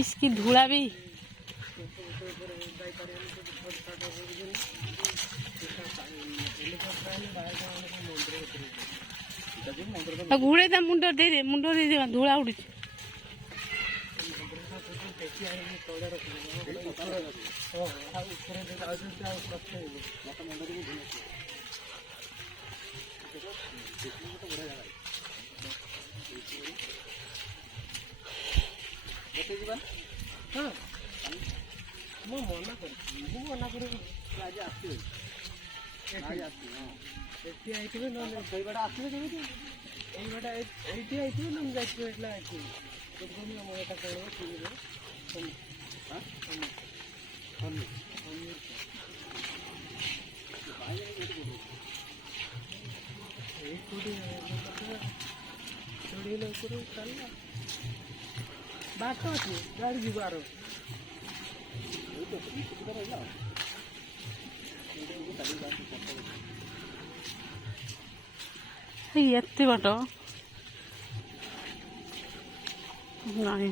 इसकी धूला भी घूरे दा मुंड दे दे धूला उड़ी हाँ मना कर आज आसवे एटी आइए ना कई बार आसवे जमी এই বাটা এইটি আইতো না যাইতো এটলা আইতো তো তুমি আমারটা করো তুমি হ্যাঁ আমি এই কোডে চড়ি না করে চালা বাট আছে গাড়ি দিবার ওই তো কি করে যাও এতে বাট নাই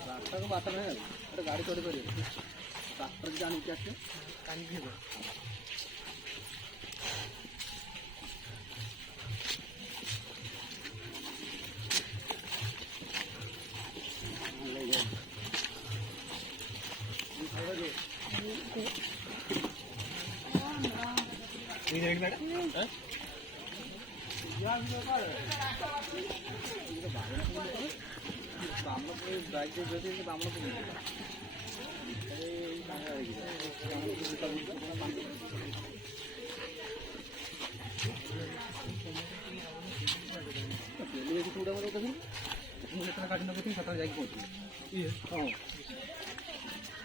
रास्ता को बात नहीं है अरे गाड़ी चोरी करिए रास्ता पर जाने क्या है कानी भी है ये देख बेटा हैं यार ये कर ये बाहर बामला पे बाइक जो देते हैं बामला पे अरे ये कहां आ गई ये थोड़ा मोटा कभी मुझे इतना काटना पड़ता है सता जाएगी पहुंच ये हां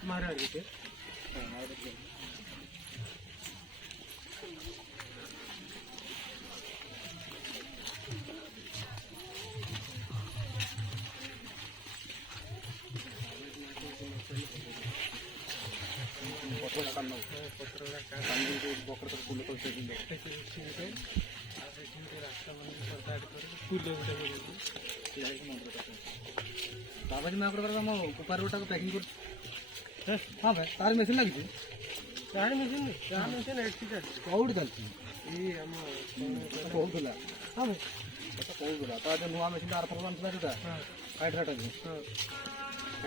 मारा देते हां मारा देते बाबाजी मैं कुपार रोटा को पैकिंग कर हाँ भाई तार मेसिन लगी तार मेसिन नहीं तार मेसिन एक्सीडेंट कौड़ चलती ये हम कौड़ दिला हाँ भाई अच्छा कौड़ दिला तो आज नुआ मेसिन आर फरमान दिला जोटा काट हटा जी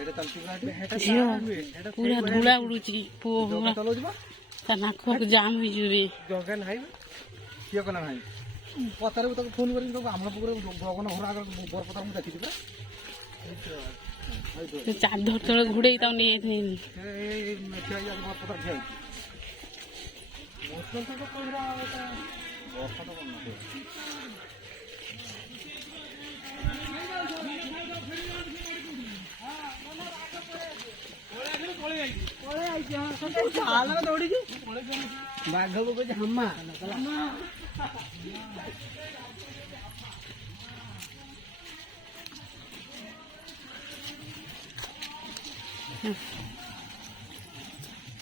এটা চলতি এটা পুরা ধুলা উড়ুছি পুরা চলো ଯିବା তা নাক জাম হই যাবে ଜଗା ନାହିଁ କିଏ କଲା ନାହିଁ ପଚାରେ ତାକୁ ଫୋନ୍ କରିକି ତାକୁ ଆମର ପୁকুରେ ଜଗନ ଘର ଆଗରେ ବରପତ୍ର ମୁଁ ଦେଖିଛି ପରା ଚାଦର ତଳେ ଘୁଡେଇ ତାକୁ ନେଇ ଯାଇଥିଲି ଠିଆ ହେଇଛି ବରପତ୍ର ଠିଆ ହେଇଛି ବର୍ଷା ତ କହିଲା ବର୍ଷା ତ କରୁନଥିବ बाघ को हम्मा